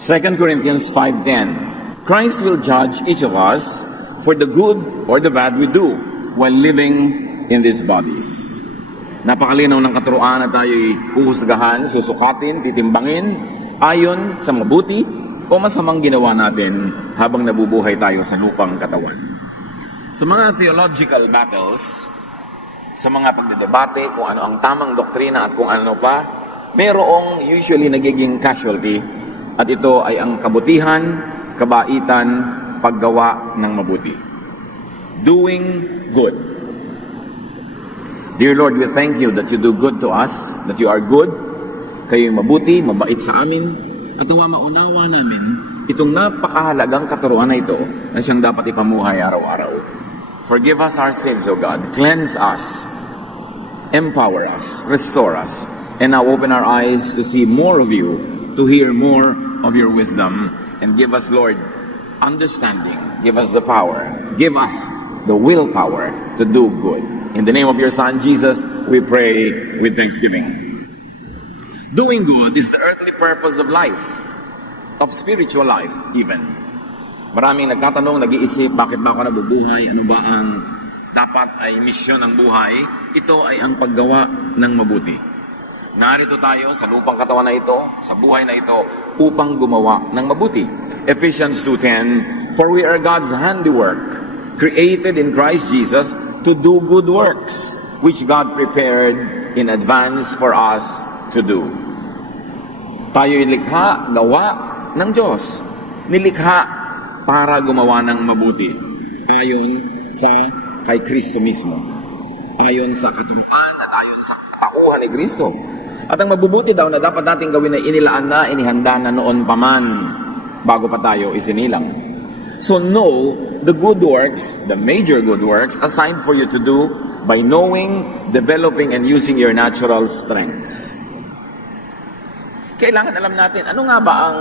2 Corinthians 5:10. Christ will judge each of us for the good or the bad we do while living in these bodies. Napakalinaw ng katuruan na tayo'y uhusgahan, susukatin, titimbangin ayon sa mabuti o masamang ginawa natin habang nabubuhay tayo sa lupang katawan. Sa mga theological battles, sa mga pagdedebate kung ano ang tamang doktrina at kung ano pa, mayroong usually nagiging casualty at ito ay ang kabutihan, kabaitan, paggawa ng mabuti. Doing good. Dear Lord, we thank you that you do good to us, that you are good, kayo'y mabuti, mabait sa amin, at nawa maunawa namin itong napakahalagang katuruan na ito na siyang dapat ipamuhay araw-araw. Forgive us our sins, O God. Cleanse us. Empower us. Restore us. And now open our eyes to see more of you, to hear more of your wisdom, and give us, Lord, understanding. Give us the power. Give us the willpower to do good. In the name of your Son, Jesus, we pray with thanksgiving. Doing good is the earthly purpose of life, of spiritual life even. Maraming nagtatanong, nag-iisip, bakit ba ako nabubuhay? Ano ba ang dapat ay misyon ng buhay? Ito ay ang paggawa ng mabuti. Narito tayo sa lupang katawan na ito, sa buhay na ito, upang gumawa ng mabuti. Ephesians 2:10, for we are God's handiwork, created in Christ Jesus to do good works, which God prepared in advance for us to do. Tayo'y likha, gawa ng Diyos. Nilikha para gumawa ng mabuti. Ayon sa kay Kristo mismo. Ayon sa katuruan at ayon sa katauhan ni Kristo. At ang mabubuti daw na dapat natin gawin ay inilaan na, inihanda na noon pa man bago pa tayo isinilang. So know the good works, the major good works assigned for you to do by knowing, developing, and using your natural strengths. Kailangan alam natin, ano nga ba ang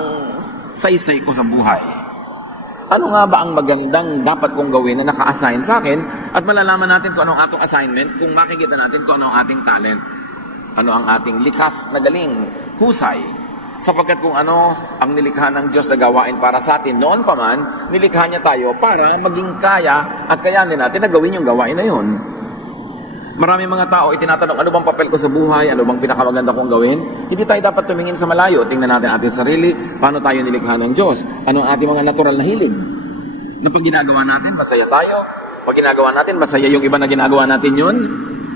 saysay ko sa buhay? Ano nga ba ang magandang dapat kong gawin na naka-assign sa akin at malalaman natin kung anong atong assignment kung makikita natin kung ano ang ating talent, ano ang ating likas na galing, husay. Sapagkat kung ano ang nilikha ng Diyos na gawain para sa atin, noon pa man, nilikha niya tayo para maging kaya at kayanin natin na gawin yung gawain na yun. Maraming mga tao itinatanong, ano bang papel ko sa buhay? Ano bang pinakamaganda kong gawin? Hindi tayo dapat tumingin sa malayo. Tingnan natin ating sarili. Paano tayo nilikha ng Diyos? Ano ang ating mga natural na hilig? Na pag ginagawa natin, masaya tayo. Pag ginagawa natin, masaya yung iba na ginagawa natin yun.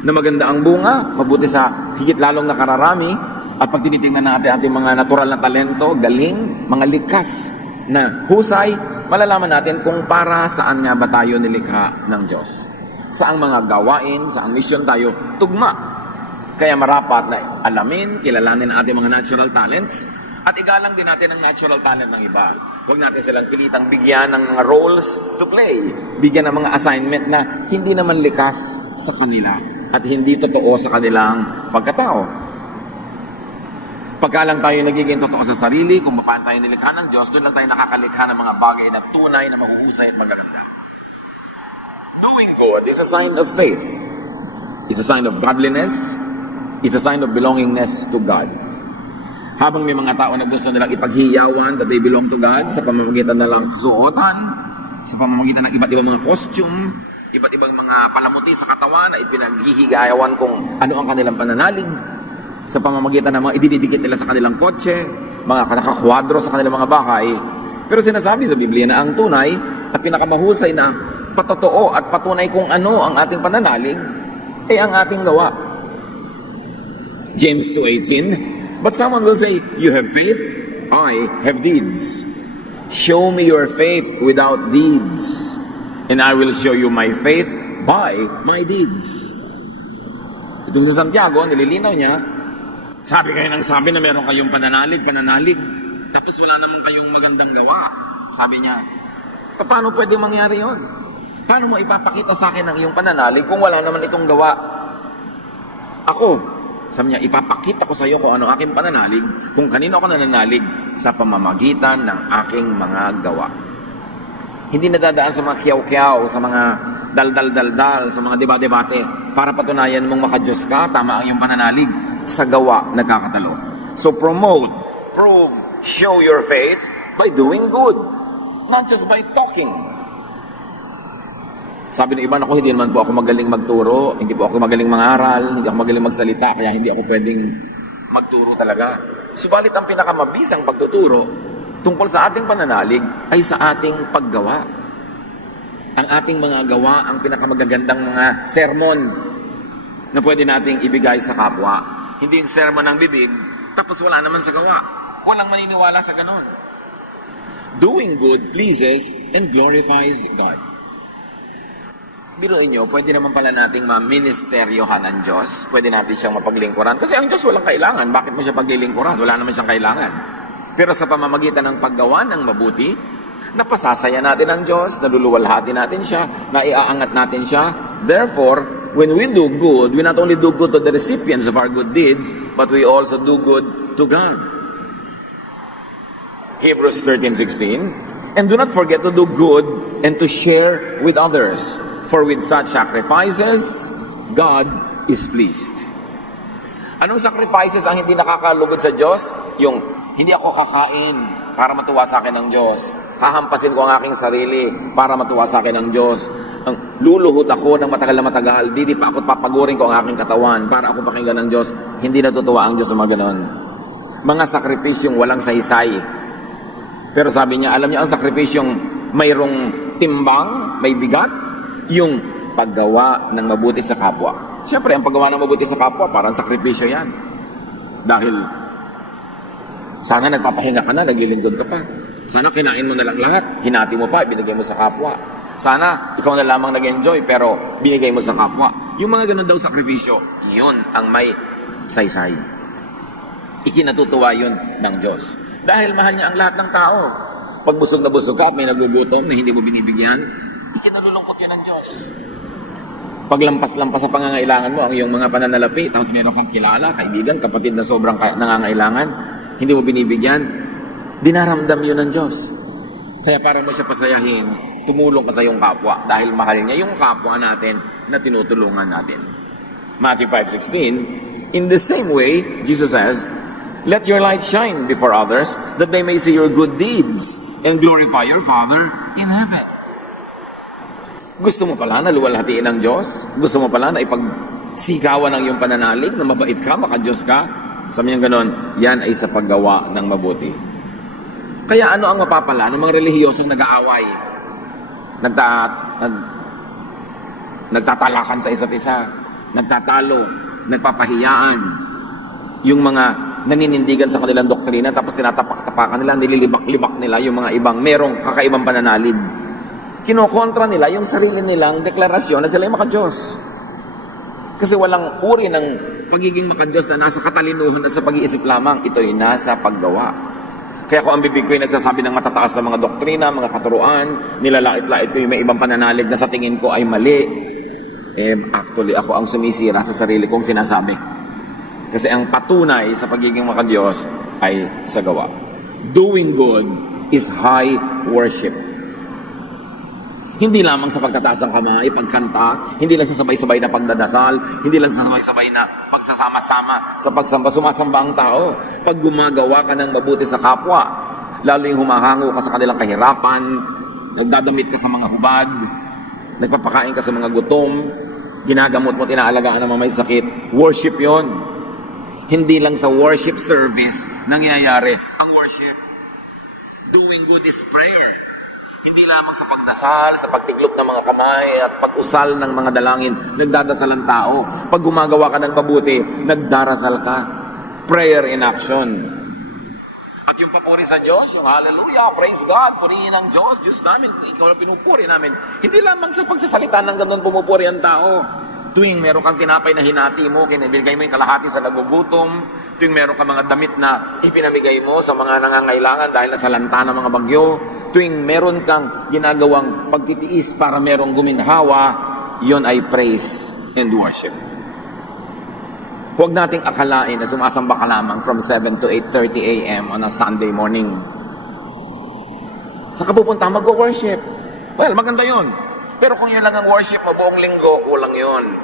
Na maganda ang bunga, mabuti sa higit lalong nakararami. At pag tinitingnan natin ating mga natural na talento, galing, mga likas na husay, malalaman natin kung para saan nga ba tayo nilikha ng Diyos. Saang mga gawain, saang misyon tayo tugma. Kaya marapat na alamin, kilalanin ang ating mga natural talents at igalang din natin ang natural talent ng iba. Huwag natin silang pilitang bigyan ng mga roles to play. Bigyan ng mga assignment na hindi naman likas sa kanila at hindi totoo sa kanilang pagkatao. Pagka lang tayo nagiging totoo sa sarili, kung paano tayo nilikha ng Diyos, doon lang tayo nakakalikha ng mga bagay na tunay na mahuhusay at magaganda. Doing good is a sign of faith. It's a sign of godliness. It's a sign of belongingness to God. Habang may mga tao na gusto nilang ipaghiyawan that they belong to God sa pamamagitan na lang kasuotan, sa pamamagitan ng iba't ibang mga costume, iba't ibang mga palamuti sa katawan na ipinaghihigayawan kung ano ang kanilang pananalig, sa pamamagitan ng mga idididikit nila sa kanilang kotse, mga nakakwadro sa kanilang mga bahay. Pero sinasabi sa Biblia na ang tunay at pinakamahusay na patotoo at patunay kung ano ang ating pananalig ay ang ating gawa. James 2:18, but someone will say, you have faith, I have deeds. Show me your faith without deeds, and I will show you my faith by my deeds. Itong sa Santiago, nililinaw niya, sabi kayo ng sabi na meron kayong pananalig, tapos wala naman kayong magandang gawa. Sabi niya, paano pwede mangyari yon? Paano mo ipapakita sa akin ang iyong pananalig kung wala naman itong gawa? Ako, sabi niya, ipapakita ko sa iyo kung ano aking pananalig, kung kanino ako nananalig sa pamamagitan ng aking mga gawa. Hindi nadadaan sa mga kiyaw-kiyaw, sa mga dal-dal-dal-dal, sa mga debate-debate, para patunayan mong makadiyos ka, tama ang iyong pananalig, sa gawa nagkakatalo. So promote, prove, show your faith by doing good, not just by talking. Sabi ng iba, ako, hindi naman po ako magaling magturo, hindi po ako magaling mangaral, hindi ako magaling magsalita, kaya hindi ako pwedeng magturo talaga. Subalit ang pinakamabisang pagtuturo tungkol sa ating pananalig ay sa ating paggawa. Ang ating mga gawa, ang pinakamagagandang mga sermon na pwede nating ibigay sa kapwa. Hindi yung sermon ng bibig, tapos wala naman sa gawa. Walang maniniwala sa ganon. Doing good pleases and glorifies God. Biruin nyo, pwede naman pala nating ma-ministeryohan ng Diyos. Pwede natin siyang mapaglingkuran. Kasi ang Diyos walang kailangan. Bakit mo siya paglilingkuran? Wala naman siyang kailangan. Pero sa pamamagitan ng paggawa ng mabuti, napasasaya natin ang Diyos, naluluwalhati natin siya, naiaangat natin siya. Therefore, when we do good, we not only do good to the recipients of our good deeds, but we also do good to God. Hebrews 13:16, and do not forget to do good and to share with others. For with such sacrifices, God is pleased. Anong sacrifices ang hindi nakakalugod sa Diyos? Yung hindi ako kakain para matuwa sa akin ng Diyos. Hahampasin ko ang aking sarili para matuwa sa akin ng Diyos. Luluhod ako ng matagal na matagal. Di pa ako papagurin ko ang aking katawan para ako pakinggan ng Diyos. Hindi natutuwa ang Diyos sa mga ganon. Mga sakripisyong walang saysay. Pero sabi niya, alam niya ang sakripisyong mayroong timbang, may bigat, yung paggawa ng mabuti sa kapwa. Siyempre, ang paggawa ng mabuti sa kapwa, parang sakripisyo yan. Dahil, sana nagpapahinga ka na, naglilingkod ka pa. Sana kinain mo na lang lahat, hinati mo pa, binigay mo sa kapwa. Sana, ikaw na lamang nag-enjoy, pero binigay mo sa kapwa. Yung mga ganun daw sakripisyo, yun ang may saysay. Ikinatutuwa yun ng Diyos. Dahil mahal niya ang lahat ng tao. Pag busog na busog ka at may nagugutom na hindi mo binibigyan, ikinalulungkot yun ng Diyos. Paglampas-lampas sa pangangailangan mo, ang iyong mga pananalapi, tapos meron kang kilala, kaibigan, kapatid na sobrang nangangailangan, hindi mo binibigyan, dinaramdam yun ng Diyos. Kaya para mo siya pasayahin, tumulong ka sa iyong kapwa dahil mahal niya yung kapwa natin na tinutulungan natin. Matthew 5:16, in the same way, Jesus says, let your light shine before others that they may see your good deeds and glorify your Father in heaven. Gusto mo pala na luwalhatiin ng Diyos? Gusto mo pala na ipagsikawan ng iyong pananalig, na mabait ka, makadiyos ka? Sabi niya ganon, yan ay sa paggawa ng mabuti. Kaya ano ang mapapala ng mga relihiyosong nag-aaway? Nagtatalakan sa isa't isa, nagtatalo, nagpapahiyaan. Yung mga naninindigan sa kanilang doktrina, tapos tinatapak-tapakan nila, nililibak-libak nila yung mga ibang merong kakaibang pananalig. Kinokontra nila yung sarili nilang deklarasyon na sila yung makadiyos. Kasi walang uri ng pagiging makadiyos na nasa katalinuhan at sa pag-iisip lamang, ito'y nasa paggawa. Kaya kung ang bibig ko'y nagsasabi ng matataas na mga doktrina, mga katuruan, nilalait-lait ko yung may ibang pananalig na sa tingin ko ay mali, actually ako ang sumisira sa sarili kong sinasabi. Kasi ang patunay sa pagiging makadiyos ay sa gawa. Doing good is high worship. Hindi lamang sa pagtataas ng kamay, pagkanta, hindi lang sa sabay-sabay na pagdadasal, hindi lang sa sabay-sabay na pagsasama-sama sa pagsamba, sumasamba ang tao. Pag gumagawa ka ng mabuti sa kapwa, lalo yung humahango ka sa kanilang kahirapan, nagdadamit ka sa mga hubad, nagpapakain ka sa mga gutom, ginagamot mo, inaalagaan ng mga may sakit, worship yon. Hindi lang sa worship service nangyayari ang worship. Doing good is prayer. Hindi lamang sa pagdasal, sa pagtiklop ng mga kamay at pag-usal ng mga dalangin, nagdadasal ang tao. Pag gumagawa ka ng mabuti, nagdarasal ka. Prayer in action. At yung papuri sa Diyos, yung hallelujah, praise God, purihin ang Diyos, Diyos namin, ikaw na pinupuri namin. Hindi lamang sa pagsasalita ng ganun pumupuri ang tao. Tuwing meron kang tinapay na hinati mo, kinibigay mo yung kalahati sa nagugutom, tuwing meron kang mga damit na ipinamigay mo sa mga nangangailangan dahil nasalanta ng mga bagyo, tuwing meron kang ginagawang pagtitiis para merong guminhawa, yon ay praise and worship. Huwag nating akalain na sumasamba ka lamang from 7 to 8:30 a.m. on a Sunday morning. Saka pupunta mag-worship. Well, maganda yon. Pero kung yun lang ang worship mo buong linggo, kulang yun.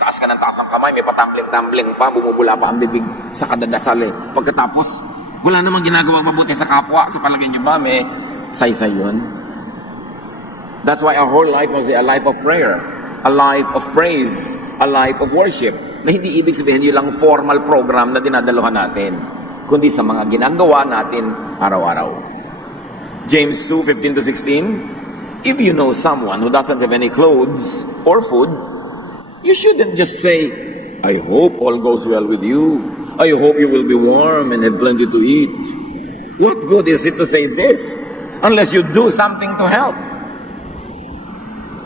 Taas ka ng taas ang kamay, may patambling-tambling pa, bumubula pa ang bibig sa kadadasal eh. Pagkatapos, Wala namang ginagawa mabuti sa kapwa. Sa palagay niyo ba, may saysay yun? That's why our whole life was a life of prayer, a life of praise, a life of worship. Na hindi ibig sabihin yun lang formal program na dinadaluhan natin, kundi sa mga ginagawa natin araw-araw. James 2:15-16, if you know someone who doesn't have any clothes or food, you shouldn't just say, I hope all goes well with you. I hope you will be warm and have plenty to eat. What good is it to say this unless you do something to help?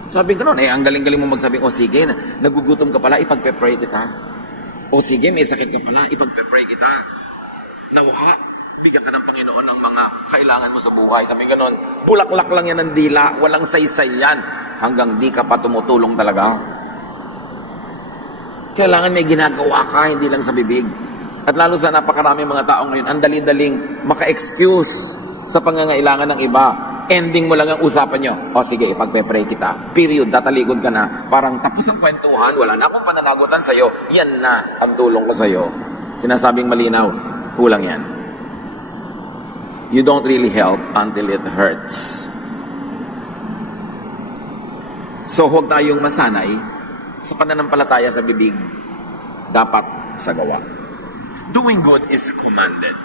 Sabi ko noon, ang galing-galing mo magsabi, o sige, nagugutom ka pala, ipagpe-pray kita. O sige, may sakit ka pala, ipagpe-pray kita. Nawa, bigyan ka ng Panginoon ng mga kailangan mo sa buhay. Sabi ko noon, bulaklak lang yan ng dila, walang saysay yan, hanggang di ka pa tumutulong talaga. Kailangan may ginagawa ka, hindi lang sa bibig. At lalo sa napakarami mga tao ngayon, ang dali-daling maka-excuse sa pangangailangan ng iba. Ending mo lang ang usapan nyo. O sige, ipagpe-pray kita. Period, tatalikod ka na. Parang tapos ang kwentuhan, wala na akong pananagutan sa'yo. Yan na ang tulong ko sa'yo. Sinasabing malinaw, kulang yan. You don't really help until it hurts. So huwag tayong masanay sa pananampalataya sa bibig. Dapat sa gawa. Doing good is commanded.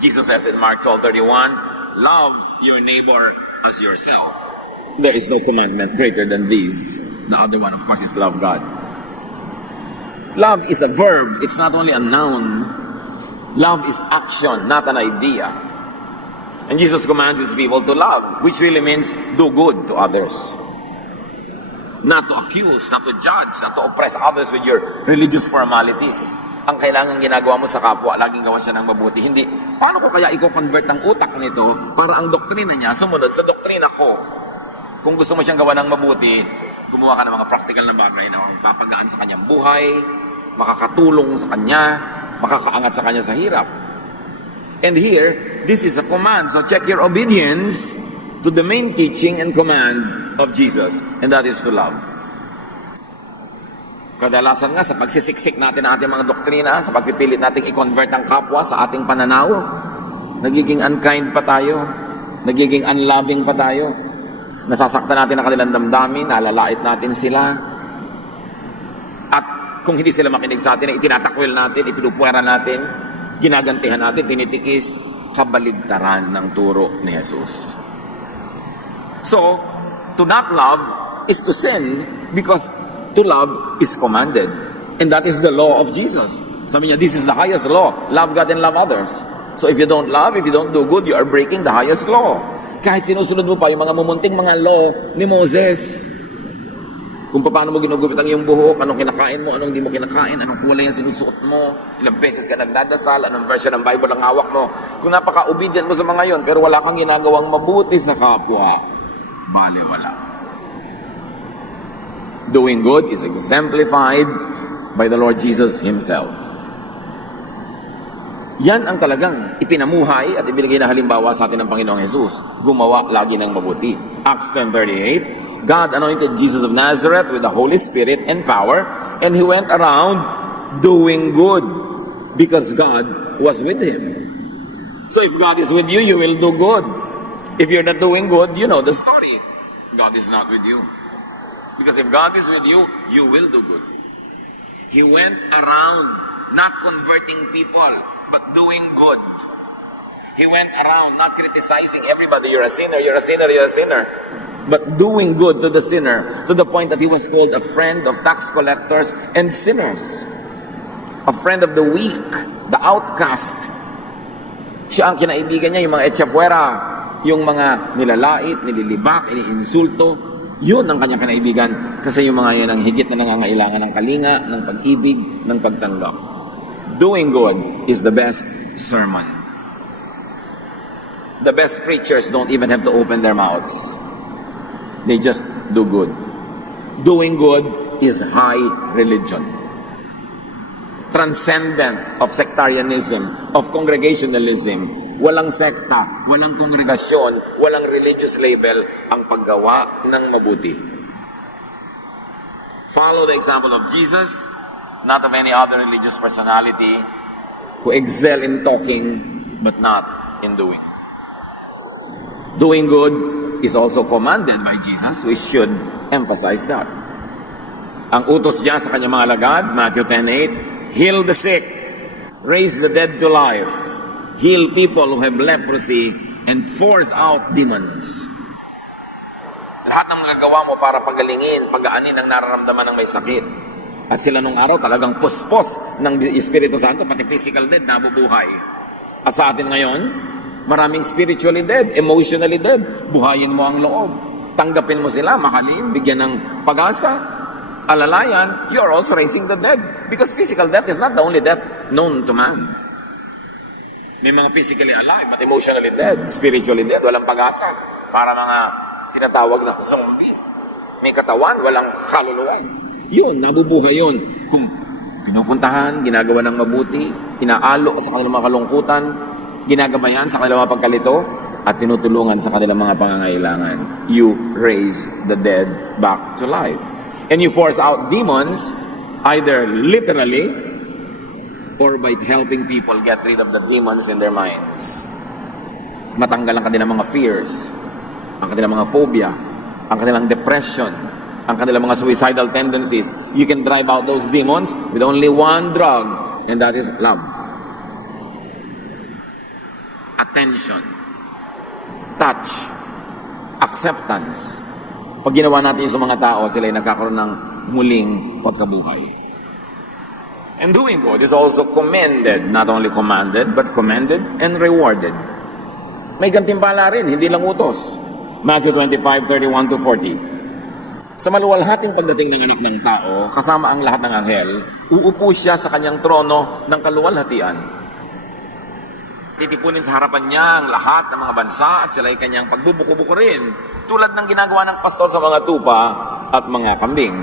Jesus says in Mark 12:31, love your neighbor as yourself. There is no commandment greater than these. The other one, of course, is love God. Love is a verb. It's not only a noun. Love is action, not an idea. And Jesus commands his people to love, which really means do good to others. Not to accuse, not to judge, not to oppress others with your religious formalities. Ang kailangan ginagawa mo sa kapwa, laging gawan siya ng mabuti. Hindi, paano ko kaya i-convert ang utak nito para ang doktrina niya sumunod sa doktrina ko? Kung gusto mo siyang gawa ng mabuti, gumawa ka ng mga practical na bagay na papagaan sa kanyang buhay, makakatulong sa kanya, makakaangat sa kanya sa hirap. And here, this is a command. So check your obedience to the main teaching and command of Jesus, and that is to love. Kadalasan nga sa pagsisiksik natin ang ating mga doktrina, sa pagpipilit nating i-convert ang kapwa sa ating pananaw, nagiging unkind pa tayo, nagiging unloving pa tayo, nasasaktan natin ang kanilang damdamin, nalalait natin sila, at kung hindi sila makinig sa atin, itinatakwil natin, ipinupuwera natin, ginagantihan natin, tinitikis, kabaligtaran ng turo ni Jesus. So, to not love is to sin because to love is commanded. And that is the law of Jesus. Sabi niya, this is the highest law. Love God and love others. So if you don't love, if you don't do good, you are breaking the highest law. Kahit sinusunod mo pa yung mga mumunting mga law ni Moses. Kung paano mo ginugupit ang iyong buhok, anong kinakain mo, anong hindi mo kinakain, anong kulay ang sinusuot mo, ilang beses ka nagdadasal, anong version ng Bible ang hawak mo. Kung napaka-obedient mo sa mga yon, pero wala kang ginagawang mabuti sa kapwa, baliwala. Doing good is exemplified by the Lord Jesus Himself. Yan ang talagang ipinamuhay at ibinigay na halimbawa sa atin ng Panginoong Jesus. Gumawa lagi ng mabuti. Acts 10:38, God anointed Jesus of Nazareth with the Holy Spirit and power, and He went around doing good because God was with Him. So if God is with you, you will do good. If you're not doing good, you know the story. God is not with you. Because if God is with you, you will do good. He went around not converting people, but doing good. He went around not criticizing everybody. You're a sinner, you're a sinner, you're a sinner. But doing good to the sinner, to the point that he was called a friend of tax collectors and sinners. A friend of the weak, the outcast. Siya ang kinaibigan niya, yung mga etchapuera, yung mga nilalait, nililibak, iniinsulto, yun ang kanyang kinaibigan. Kasi yung mga yun ang higit na nangangailangan ng kalinga, ng pag-ibig, ng pagtanggap. Doing good is the best sermon. The best preachers don't even have to open their mouths. They just do good. Doing good is high religion. Transcendent of sectarianism, of congregationalism. Walang sekta, walang kongregasyon, walang religious label ang paggawa ng mabuti. Follow the example of Jesus, not of any other religious personality. who excel in talking but not in doing. Doing good is also commanded by Jesus. We should emphasize that. Ang utos niya sa kanyang mga alagad, Matthew 10:8, heal the sick, raise the dead to life, heal people who have leprosy, and force out demons. Lahat ng nagagawa mo para pagalingin, pagaanin ang nararamdaman ng may sakit. At sila nung araw talagang puspos ng Espiritu Santo, pati physical dead, nabubuhay. At sa atin ngayon, maraming spiritually dead, emotionally dead. Buhayin mo ang loob. Tanggapin mo sila, mahalin, bigyan ng pag-asa. Alalayan, you are also raising the dead. Because physical death is not the only death known to man. May mga physically alive, but emotionally dead, spiritually dead, walang pag-asa. Para mga tinatawag na zombie. May katawan, walang kaluluwa. Yun, nabubuhay yun. Kung pinupuntahan, ginagawa ng mabuti, inaalo sa kanilang mga kalungkutan, ginagabayan sa kanilang mga pagkalito, at tinutulungan sa kanilang mga pangangailangan. You raise the dead back to life. And you force out demons, either literally, or by helping people get rid of the demons in their minds. Matanggal ang kanilang mga fears, ang kanilang mga phobia, ang kanilang depression, ang kanilang mga suicidal tendencies. You can drive out those demons with only one drug, and that is love. Attention, touch, acceptance. Pag ginawa natin sa mga tao, sila ay nagkakaroon ng muling pagkabuhay. And doing good is also commended, not only commanded, but commended and rewarded. May gantimpala rin, hindi lang utos. Matthew 25:31-40. Sa maluwalhating pagdating ng anak ng tao, kasama ang lahat ng anghel, uupo siya sa kanyang trono ng kaluwalhatian. Titipunin sa harapan niya ang lahat ng mga bansa at sila ay kanyang pagbubuko-buko rin, tulad ng ginagawa ng pastor sa mga tupa at mga kambing.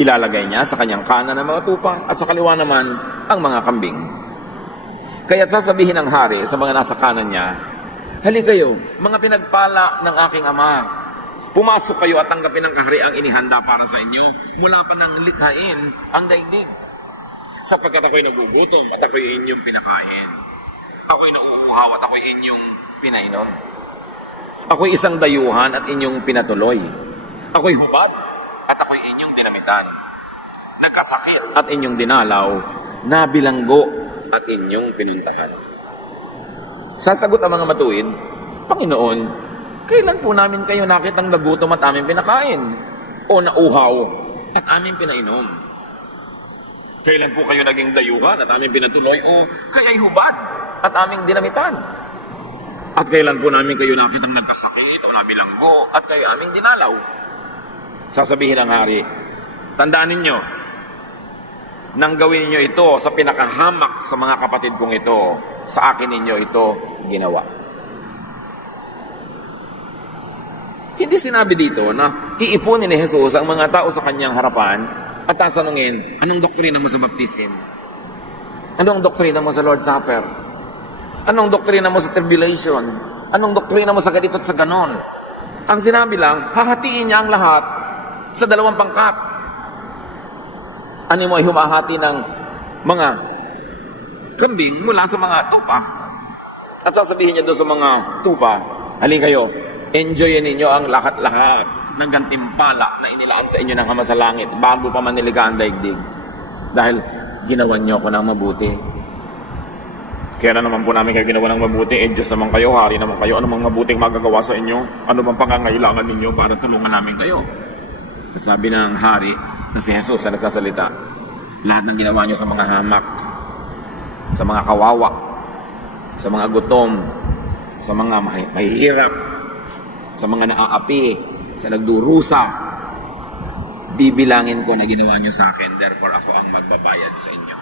Ilalagay niya sa kanyang kanan ang mga tupa at sa kaliwa naman ang mga kambing. Kaya't sasabihin ng hari sa mga nasa kanan niya, "Hali kayo, mga pinagpala ng aking ama. Pumasok kayo at tanggapin ang kahariang inihanda para sa inyo mula pa nang likhain ang daigdig. Sapagkat ako'y nagugutom at ako'y inyong pinakain. Ako'y nauuhaw at ako'y inyong pinainom. Ako'y isang dayuhan at inyong pinatuloy. Ako'y hubad at ako'y inyong dinamitan. Nagkasakit at inyong dinalaw, nabilanggo at inyong pinuntahan." Sasagot ang mga matuwid, "Panginoon, kailan po namin kayo nakitang nagutom at aming pinakain? O nauhaw at aming pinainom? Kailan po kayo naging dayuhan at aming pinatuloy? O kaya'y hubad at aming dinamitan? At kailan po namin kayo nakitang nagkasakit o nabilanggo at kayo aming dinalaw?" Sasabihin ng hari, "Tandaan ninyo, nang gawin ninyo ito sa pinakahamak sa mga kapatid kong ito, sa akin ninyo ito ginawa." Hindi sinabi dito na iipunin ni Jesus ang mga tao sa kanyang harapan at tatanungin, "Anong doktrina mo sa baptism? Anong doktrina mo sa Lord's Supper? Anong doktrina mo sa tribulation? Anong doktrina mo sa ganito at sa ganon?" Ang sinabi lang, hahatiin niya ang lahat sa dalawang pangkat. Ano mo ay humahati ng mga kambing mula sa mga tupa. At sasabihin niya doon sa mga tupa, "Hali kayo, enjoyin ninyo ang lahat-lahat ng gantimpala na inilaan sa inyo ng Ama sa Langit bago pa maniliga ang daigdig. Dahil ginawan niyo ako ng mabuti. Kaya naman po namin kayo ginawa ng mabuti, Diyos naman kayo, hari naman kayo, ano mang mabuting magagawa sa inyo, ano bang pangangailangan ninyo para tulungan namin kayo." At sabi ng hari na si Jesus na nagsasalita, "Lahat ng ginawa niyo sa mga hamak, sa mga kawawa, sa mga gutom, sa mga mahihirap, sa mga naaapi, sa nagdurusa, bibilangin ko na ginawa nyo sa akin, therefore ako ang magbabayad sa inyo."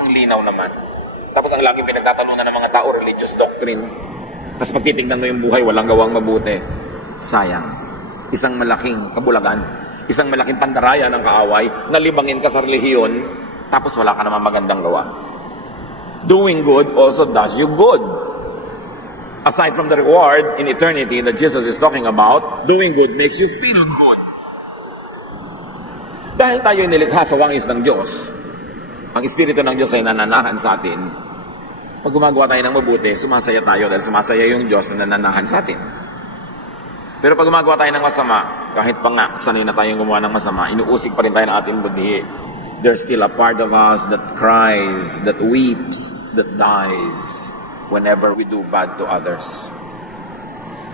Ang linaw naman. Tapos ang laging pinagtatalunan ng mga tao, religious doctrine. Tapos pag titignan mo yung buhay, walang gawang mabuti. Sayang. Isang malaking kabulagan, isang malaking pandaraya ng kaaway, nalibangin ka sa relihiyon, tapos wala ka naman magandang gawa. Doing good also does you good. Aside from the reward in eternity that Jesus is talking about, doing good makes you feel good. Dahil tayo nilikha sa wangis ng Diyos, ang Espiritu ng Diyos ay nananahan sa atin. Pag gumagawa tayo ng mabuti, sumasaya tayo dahil sumasaya yung Diyos na nananahan sa atin. Pero pag gumagawa tayo ng masama, kahit pa nga sanay na tayong gumawa ng masama, inuusig pa rin tayo ng ating budhi. There's still a part of us that cries, that weeps, that dies whenever we do bad to others.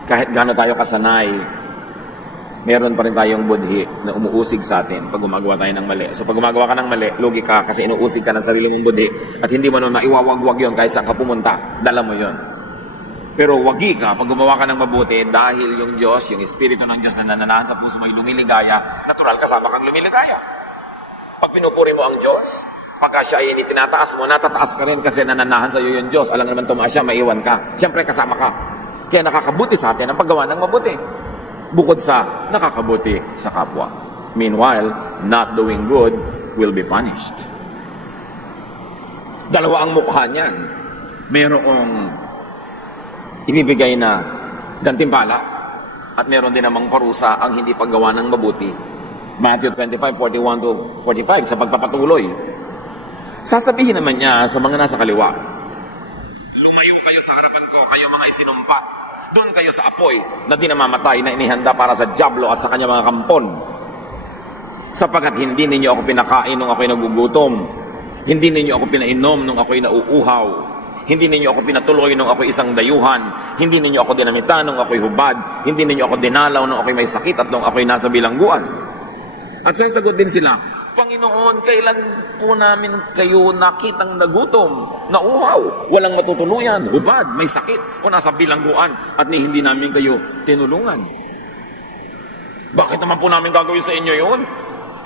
Kahit gaano tayo kasanay, meron pa rin tayong budhi na umuusig sa atin pag gumagawa tayo ng mali. So pag gumagawa ka ng mali, lugi ka kasi inuusig ka ng sarili mong budhi at hindi mo naman maiwawagwag yun kahit saan ka pumunta, dala mo yun. Pero wagi ka pag gumawa ka ng mabuti dahil yung Diyos, yung Espiritu ng Diyos na nananahan sa puso mo ay lumiligaya, natural kasama kang lumiligaya. Pag pinupuri mo ang Diyos, pagka siya ay tinataas mo, natataas ka rin kasi nananahan sa iyo yung Diyos. Alam naman tumaas siya, maiwan ka. Siyempre kasama ka. Kaya nakakabuti sa atin ang paggawa ng mabuti. Bukod sa nakakabuti sa kapwa. Meanwhile, not doing good will be punished. Dalawa ang mukha niyan. Merong ibibigay na gantimpala at meron din namang parusa ang hindi paggawa ng mabuti. Matthew 25:41 to 45 sa pagpapatuloy. Sasabihin naman niya sa mga nasa kaliwa, lumayo kayo sa harapan ko, kayo mga isinumpa. Doon kayo sa apoy na di namamatay na inihanda para sa dyablo at sa kanyang mga kampon. Sapagkat hindi ninyo ako pinakain nung ako'y nagugutom. Hindi ninyo ako pinainom nung ako'y nauuhaw. Hindi ninyo ako pinatuloy nung ako'y isang dayuhan. Hindi ninyo ako dinamitan nung ako'y hubad. Hindi ninyo ako dinalaw nung ako'y may sakit at nung ako'y nasa bilangguan. At sasagot din sila, Panginoon, kailan po namin kayo nakitang nagutom, nauhaw, walang matutuluyan, hubad, may sakit, o nasa bilangguan, at hindi namin kayo tinulungan? Bakit naman po namin gagawin sa inyo yun?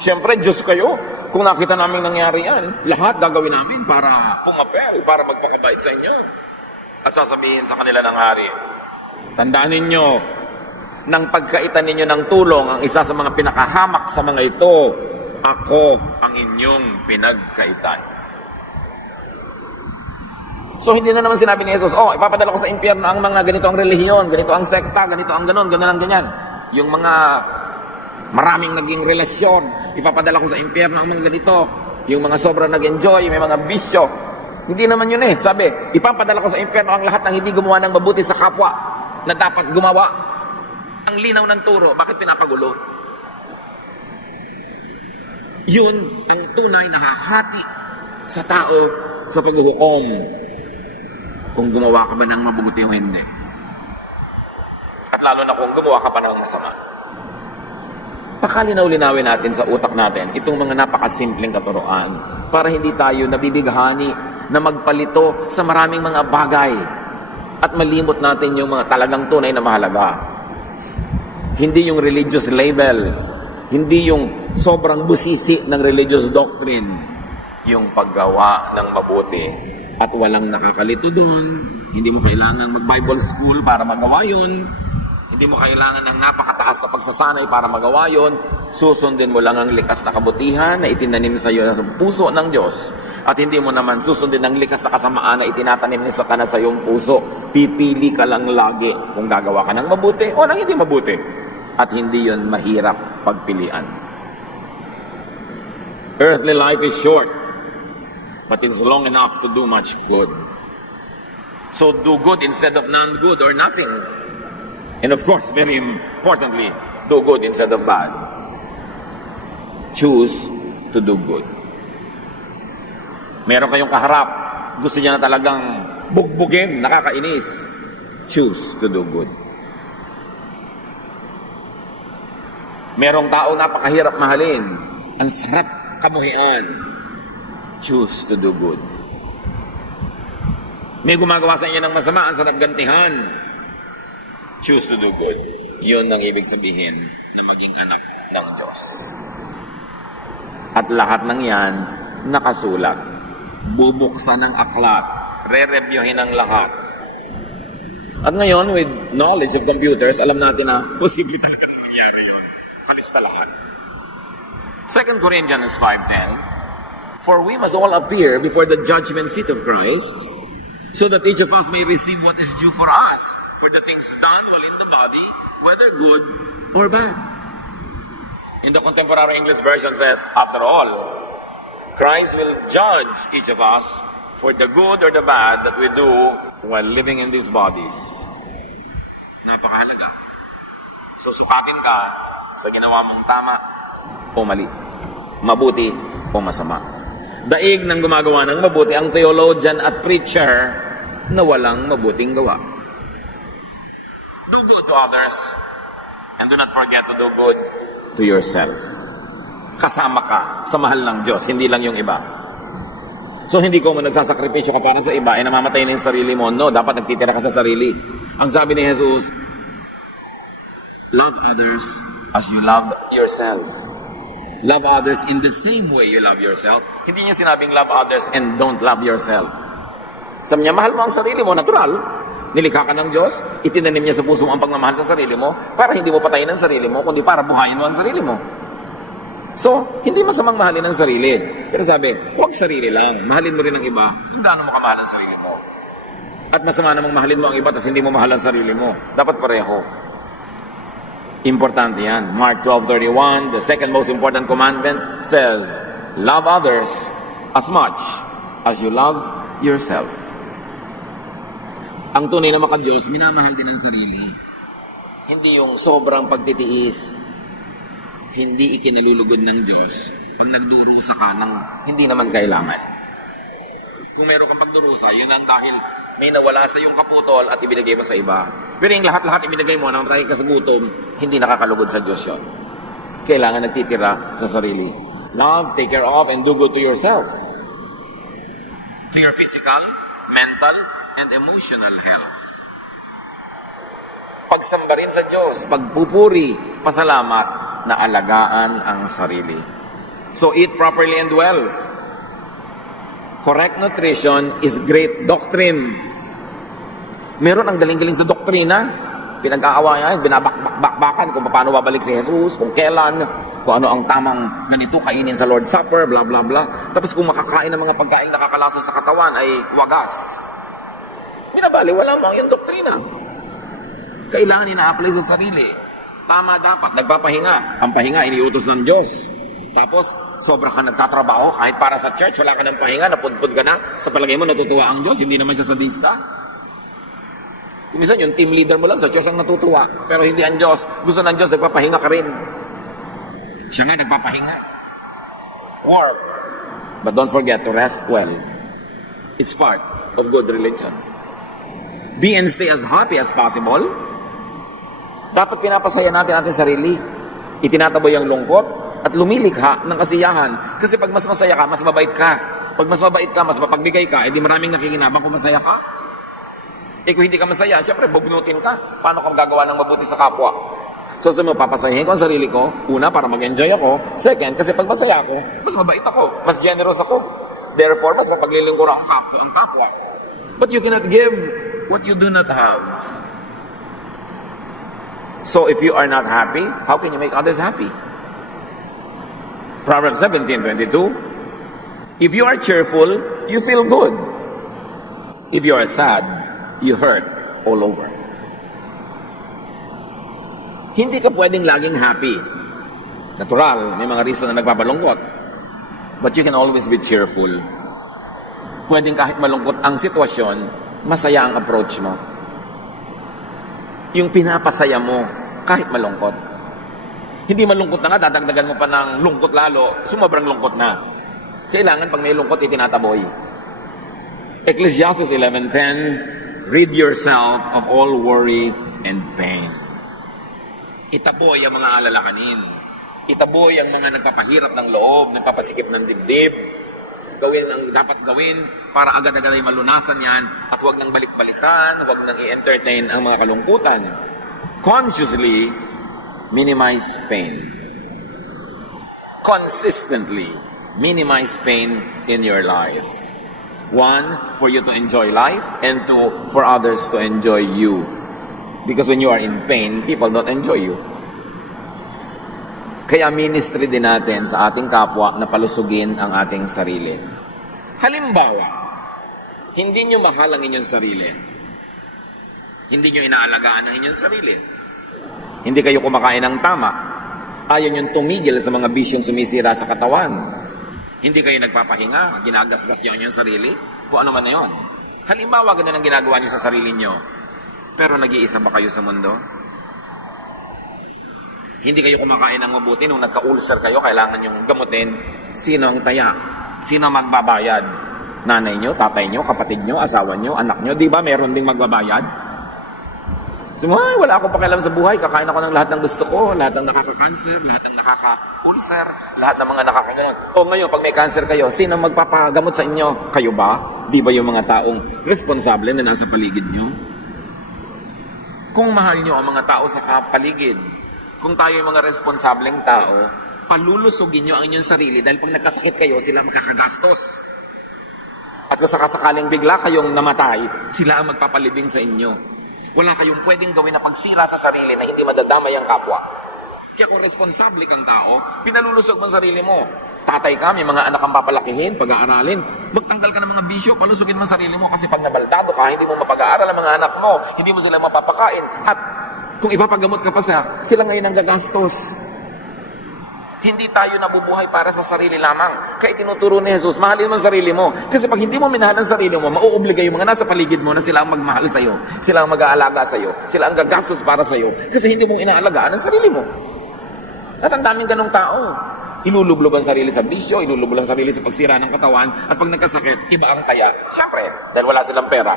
Siyempre, Diyos kayo. Kung nakita namin nangyari yan, lahat gagawin namin para pumapel, para magpakabait sa inyo. At sasabihin sa kanila ng hari, tandaan ninyo, nang pagkaitan ninyo ng tulong, ang isa sa mga pinakahamak sa mga ito, ako ang inyong pinagkaitan. So hindi na naman sinabi ni Jesus, ipapadala ko sa impyerno ang mga ganito ang relihiyon, ganito ang sekta, ganito ang ganon, ganon ang ganyan. Yung mga maraming naging relasyon, ipapadala ko sa impyerno ang mga ganito. Yung mga sobrang nag-enjoy, may mga bisyo. Hindi naman yun eh. Sabi, ipapadala ko sa impyerno ang lahat ng hindi gumawa ng mabuti sa kapwa na dapat gumawa. Ang linaw ng turo, bakit pinapagulo? Yun ang tunay na hahati sa tao sa paghuhukom. Kung gumawa ka ba ng mabuti o hindi. At lalo na kung gumawa ka pa ng masama. Pakalinaw-linawin natin sa utak natin itong mga napakasimpleng katuroan para hindi tayo nabibighani na magpalito sa maraming mga bagay at malimot natin yung mga talagang tunay na mahalaga. Hindi yung religious label, hindi yung sobrang busisi ng religious doctrine, yung paggawa ng mabuti at walang nakakalito doon. Hindi mo kailangan mag-Bible school para magawa yun. Hindi mo kailangan ng napakataas na pagsasanay para magawa yun. Susundin mo lang ang likas na kabutihan na itinanim sa iyo sa puso ng Diyos. At hindi mo naman susundin ang likas na kasamaan na itinatanim ni Satanas sa iyong puso. Pipili ka lang lagi kung gagawa ka ng mabuti o ng hindi mabuti. At hindi yun mahirap pagpilian. Earthly life is short, but it's long enough to do much good. So do good instead of non-good or nothing. And of course, very importantly, do good instead of bad. Choose to do good. Meron kayong kaharap, gusto niya na talagang bugbugin, nakakainis. Choose to do good. Merong tao napakahirap mahalin, ang sarap kamuhian. Choose to do good. May gumagawa sa inyo ng masama, ang sarap gantihan. Choose to do good. Yun ang ibig sabihin na maging anak ng Diyos. At lahat ng yan, nakasulat. Bubuksan ng aklat. Re-reviewin ang lahat. At ngayon, with knowledge of computers, alam natin na posible talaga nangyari yun. Kalista lahat. 2 Corinthians 5:10, for we must all appear before the judgment seat of Christ, so that each of us may receive what is due for us, for the things done while in the body, whether good or bad. In the Contemporary English Version says, after all, Christ will judge each of us for the good or the bad that we do while living in these bodies. Napakahalaga. So sukatin ka sa ginawa mong tama o mali, mabuti o masama. Daig ng gumagawa ng mabuti ang theologian at preacher na walang mabuting gawa. Do good to others and do not forget to do good to yourself. Kasama ka sa mahal ng Diyos, hindi lang yung iba. So hindi ko nagsasakripisyo ka para sa iba, ay namamatay na yung sarili mo. No, dapat nagtitira ka sa sarili. Ang sabi ni Jesus, love others as you love yourself. Love others in the same way you love yourself. Hindi niya sinabing love others and don't love yourself. Sabi niya, mahal mo ang sarili mo, natural. Nilikha ka ng Diyos, itinanim niya sa puso mo ang pagmamahal sa sarili mo para hindi mo patayin ang sarili mo, kundi para buhayin mo ang sarili mo. So, hindi masamang mahalin ang sarili. Pero sabi, huwag sarili lang. Mahalin mo rin ang iba kung gaano mo kamahal ang sarili mo. At masama namang mahalin mo ang iba tapos hindi mo mahal ang sarili mo. Dapat pareho. Importante yan. Mark 12:31, the second most important commandment says, love others as much as you love yourself. Ang tunay na maka-Diyos, minamahal din ang sarili. Hindi yung sobrang pagtitiis. Hindi ikinalulugod ng Diyos pag nagdurusa ka ng hindi naman kailangan. Kung meron kang pagdurusa, yun ang dahil may nawala sa iyong kaputol at ibinigay mo sa iba. Pero yung lahat-lahat ibinigay mo, namatay ka sa gutom, hindi nakakalugod sa Diyos yun. Kailangan nagtitira sa sarili. Love, take care of, and do good to yourself. To your physical, mental, and emotional health. Pagsamba rin sa Diyos, pagpupuri, pasalamat, na alagaan ang sarili. So eat properly and well. Correct nutrition is great doctrine. Meron ang galing-galing sa doktrina. Pinag-aawayan, binabakbakan kung paano babalik si Jesus, kung kailan, kung ano ang tamang ganito kainin sa Lord's Supper, blah blah blah. Tapos kung makakain ng mga pagkain nakakalasa sa katawan ay wagas. Binabaliwala mo yung doktrina. Kailangan ina-apply sa sarili. Tama dapat, nagpapahinga. Ang pahinga, iniutos ng Diyos. Tapos, sobra ka nagtatrabaho, kahit para sa church, wala ka ng pahinga, napudpud ka na. Sa palagay mo, natutuwa ang Diyos, hindi naman siya sadista. Minsan, yung team leader mo lang sa church ang natutuwa. Pero hindi ang Diyos. Gusto ng Diyos, nagpapahinga ka rin. Siya nga, nagpapahinga. Work. But don't forget to rest well. It's part of good religion. Be and stay as happy as possible. Dapat pinapasaya natin ating sarili. Itinataboy ang lungkot at lumilikha ng kasiyahan. Kasi pag mas masaya ka, mas mabait ka. Pag mas mabait ka, mas mapagbigay ka, edi maraming nakikinabang kung masaya ka. Kung hindi ka masaya, syempre bubnutin ka. Paano kang gagawa ng mabuti sa kapwa? So sabi mo, papasayahin ko ang sarili ko. Una, para mag-enjoy ako. Second, kasi pag masaya ako, mas mabait ako. Mas generous ako. Therefore, mas mapaglilingkura ang kapwa. But you cannot give what you do not have. So if you are not happy, how can you make others happy? Proverbs 17:22. If you are cheerful, you feel good. If you are sad, you hurt all over. Hindi ka pwedeng laging happy. Natural, may mga reason na nagpapalungkot. But you can always be cheerful. Pwedeng kahit malungkot ang sitwasyon, masaya ang approach mo. Yung pinapasaya mo kahit malungkot. Hindi malungkot na nga, dadagdagan mo pa ng lungkot lalo, sumobrang lungkot na. Kailangan pag may lungkot, itinataboy. Ecclesiastes 11:10, rid yourself of all worry and pain. Itaboy ang mga alalahanin. Itaboy ang mga nagpapahirap ng loob, nagpapasikip ng dibdib. Gawin ang dapat gawin para agad-agad ay malunasan yan at huwag nang balik-balikan, huwag nang i-entertain ang mga kalungkutan. Consciously minimize pain. Consistently minimize pain in your life. One, for you to enjoy life, and two, for others to enjoy you. Because when you are in pain, people don't enjoy you. Kaya ministry din natin sa ating kapwa na palusugin ang ating sarili. Halimbawa, hindi nyo mahal ang inyong sarili. Hindi nyo inaalagaan ang inyong sarili. Hindi kayo kumakain ng tama. Ayaw nyo tumigil sa mga bisyong sumisira sa katawan. Hindi kayo nagpapahinga, ginagasgas niyo ang inyong sarili, kung ano man na yun. Halimbawa, ganun ang ginagawa niyo sa sarili niyo, pero nag-iisa ba kayo sa mundo? Hindi kayo kumakain ng mabuti, nung nagka-ulcer kayo, kailangan yung gamutin. Sino ang taya? Sino ang magbabayad? Nanay nyo, tatay nyo, kapatid nyo, asawa nyo, anak nyo, di ba meron ding magbabayad? Ay, wala akong pakialam sa buhay, kakain ako ng lahat ng gusto ko, lahat ng nakaka-cancer, lahat ng nakaka-ulcer, lahat ng mga nakakaganon. O ngayon, pag may cancer kayo, sino magpapagamot sa inyo? Kayo ba? Di ba yung mga taong responsable na nasa paligid nyo? Kung mahal nyo ang mga tao sa paligid, kung tayo yung mga responsableng tao, palulusugin nyo ang inyong sarili dahil pag nagkasakit kayo, sila makakagastos. At kung sakasakaling bigla kayong namatay, sila ang magpapalibing sa inyo. Wala kayong pwedeng gawin na pagsira sa sarili na hindi madadamay ang kapwa. Kaya kung responsable kang tao, pinalulusog mo ang sarili mo. Tatay ka, may mga anak kang papalakihin, pag-aaralin. Magtanggal ka ng mga bisyo, palusugin mo ang sarili mo. Kasi pag nabaldado ka, hindi mo mapag-aaral ang mga anak mo, hindi mo sila mapapakain. At kung ipapagamot ka pa sila ngayon ang gagastos. Hindi tayo nabubuhay para sa sarili lamang. Kaya tinuturo ni Jesus, mahalin mo ang sarili mo. Kasi pag hindi mo minahal ang sarili mo, mauobliga yung mga nasa paligid mo na sila ang magmahal sa'yo. Sila ang mag-aalaga sa'yo. Sila ang gagastos para sa'yo. Kasi hindi mo inaalagaan ang sarili mo. At ang daming ganong tao. Ilulublob ang sarili sa bisyo, ilulublob ang sarili sa pagsira ng katawan, at pag nagkasakit, iba ang taya. Siyempre, dahil wala silang pera.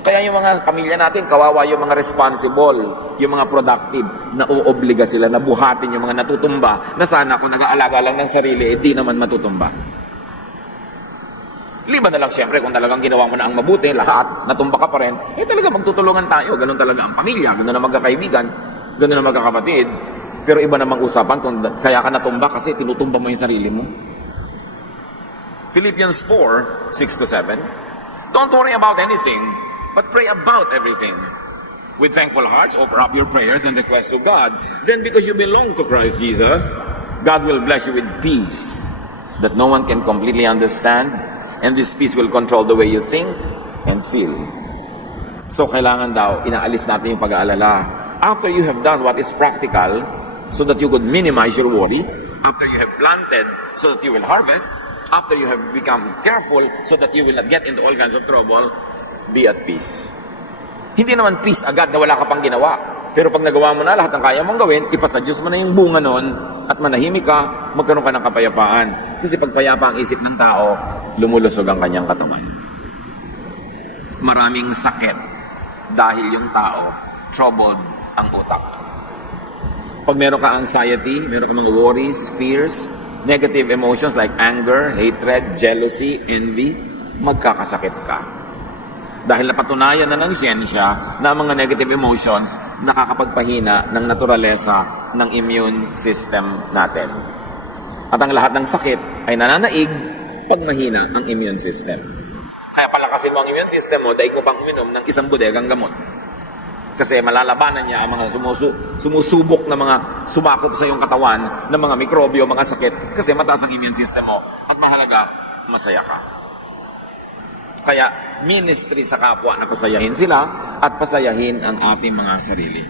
Kaya yung mga pamilya natin, kawawa yung mga responsible, yung mga productive, na uobliga sila na buhatin yung mga natutumba, na sana kung nag-aalaga lang ng sarili, di naman matutumba. Liban na lang siyempre kung talagang ginawa mo na ang mabuti, lahat, natumba ka pa rin, talaga magtutulungan tayo. Ganun talaga ang pamilya, ganun ang magkakaibigan, ganun ang magkakapatid. Pero iba namang usapan kung kaya ka natumba kasi tinutumba mo yung sarili mo. Philippians 4:6-7. Don't worry about anything, but pray about everything. With thankful hearts, offer up your prayers and requests to God. Then because you belong to Christ Jesus, God will bless you with peace that no one can completely understand, and this peace will control the way you think and feel. So kailangan daw, inaalis natin yung pag-aalala. After you have done what is practical, so that you could minimize your worry, after you have planted, so that you will harvest, after you have become careful, so that you will not get into all kinds of trouble, be at peace. Hindi naman peace agad na wala ka pang ginawa. Pero pag nagawa mo na lahat ng kaya mong gawin, ipasa Diyos mo na yung bunga nun, at manahimik ka, magkaroon ka ng kapayapaan. Kasi pag payapa ang isip ng tao, lumulusog ang kanyang katawan. Maraming sakit dahil yung tao, troubled ang utak. Pag meron ka anxiety, meron ka mga worries, fears, negative emotions like anger, hatred, jealousy, envy, magkakasakit ka. Dahil napatunayan na ng siyensya na ang mga negative emotions nakakapagpahina ng naturalesa ng immune system natin. At ang lahat ng sakit ay nananaig pag mahina ang immune system. Kaya palakasin mo ang immune system mo, daig mo pang uminom ng isang bodegang gamot. Kasi malalabanan niya ang mga sumusubok na mga sumakop sa iyong katawan ng mga mikrobyo, mga sakit, kasi mataas ang immune system mo. At mahalaga, masaya ka. Kaya ministry sa kapwa na pasayahin sila at pasayahin ang ating mga sarili.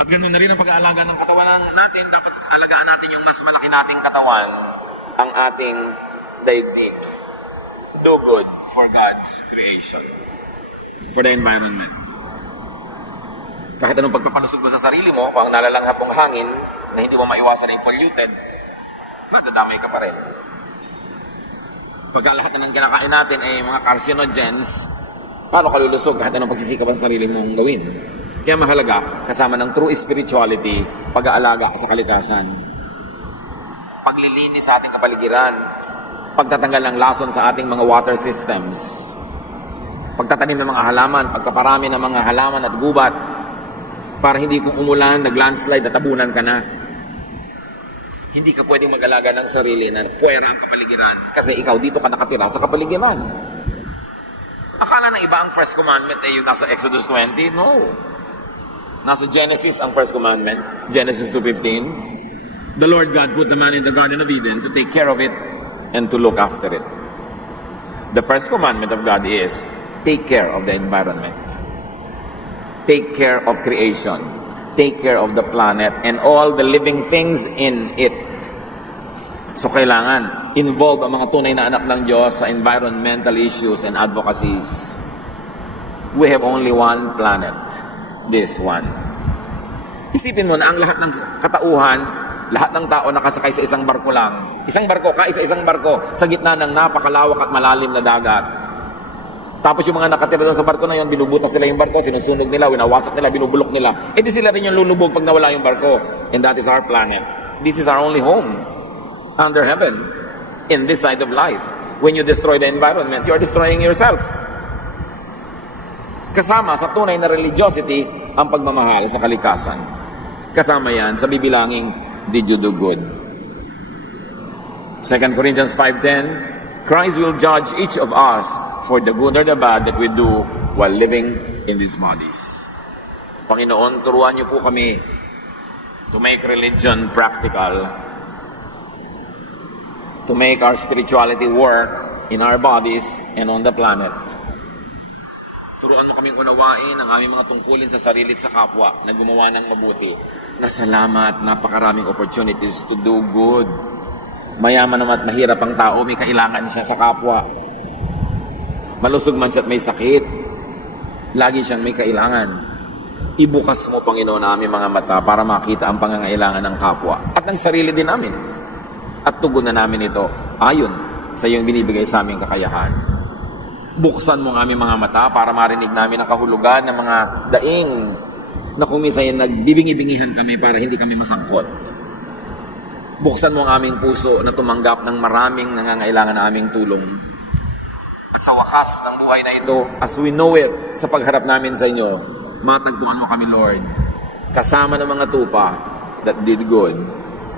At ganoon na rin ang pag-aalaga ng katawan natin. Dapat alagaan natin yung mas malaki nating katawan, ang ating daigdig. Do good for God's creation, for the environment. Kahit anong pagpapalusog mo sa sarili mo, kung ang nalalanghap mong hangin na hindi mo maiwasan ay polluted, madadamay ka pa rin. Pagka lahat na ng kinakain natin ay mga carcinogens, paano ka lulusog kahit anong pagsisikapan sa sarili mong gawin? Kaya mahalaga, kasama ng true spirituality, pag-aalaga sa kalikasan. Paglilinis sa ating kapaligiran, pagtatanggal ng lason sa ating mga water systems, pagtatanim ng mga halaman, pagkaparami ng mga halaman at gubat, para hindi kung umulan, nag-landslide, natabunan ka na. Hindi ka pwedeng mag-alaga ng sarili na puwera ang kapaligiran kasi ikaw dito ka nakatira sa kapaligiran. Akala ng iba ang first commandment ay yung nasa Exodus 20? No. Nasa Genesis ang first commandment, Genesis 2:15. The Lord God put the man in the Garden of Eden to take care of it and to look after it. The first commandment of God is take care of the environment. Take care of creation. Take care of the planet and all the living things in it. So kailangan involve ang mga tunay na anak ng Diyos sa environmental issues and advocacies. We have only one planet. This one. Isipin mo na ang lahat ng katauhan, lahat ng tao nakasakay sa isang barko lang. Isang barko, kaisa-isang barko sa gitna ng napakalawak at malalim na dagat. Tapos yung mga nakatira doon sa barko na yun, binubutas nila yung barko, sinusunog nila, winawasak nila, binubulok nila. E di sila rin yung lulubog pag nawala yung barko. And that is our planet. This is our only home under heaven, in this side of life. When you destroy the environment, you are destroying yourself. Kasama sa tunay na religiosity ang pagmamahal sa kalikasan. Kasama yan sa bibilangin, did you do good? 2 Corinthians 5:10, Christ will judge each of us for the good or the bad that we do while living in these bodies. Panginoon, turuan niyo po kami to make religion practical, to make our spirituality work in our bodies and on the planet. Turuan mo kaming unawain ang aming mga tungkulin sa sarili at sa kapwa na gumawa ng mabuti. Nasalamat, napakaraming opportunities to do good. Mayaman naman at mahirap ang tao, may kailangan siya sa kapwa. Malusog man siya at may sakit, lagi siyang may kailangan. Ibukas mo, Panginoon, ang aming mga mata para makita ang pangangailangan ng kapwa at ng sarili din namin. At tugunan namin ito ayon sa iyong binibigay sa aming kakayahan. Buksan mo ang aming mga mata para marinig namin ang kahulugan ng mga daing na kung minsan nagbibingi-bingihan kami para hindi kami masangkot. Buksan mo ang aming puso na tumanggap ng maraming nangangailangan na aming tulong. At sa wakas ng buhay na ito, as we know it, sa pagharap namin sa inyo, matagpuan mo kami, Lord, kasama ng mga tupa that did good,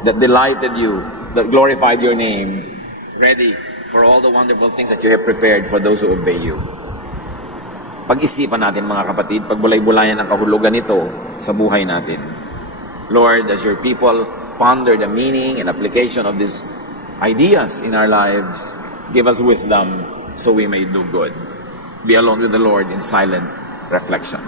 that delighted you, that glorified your name, ready for all the wonderful things that you have prepared for those who obey you. Pag-isipan natin, mga kapatid, pagbulay-bulayan ang kahulugan nito sa buhay natin. Lord, as your people ponder the meaning and application of these ideas in our lives, give us wisdom so we may do good. Be alone with the Lord in silent reflection.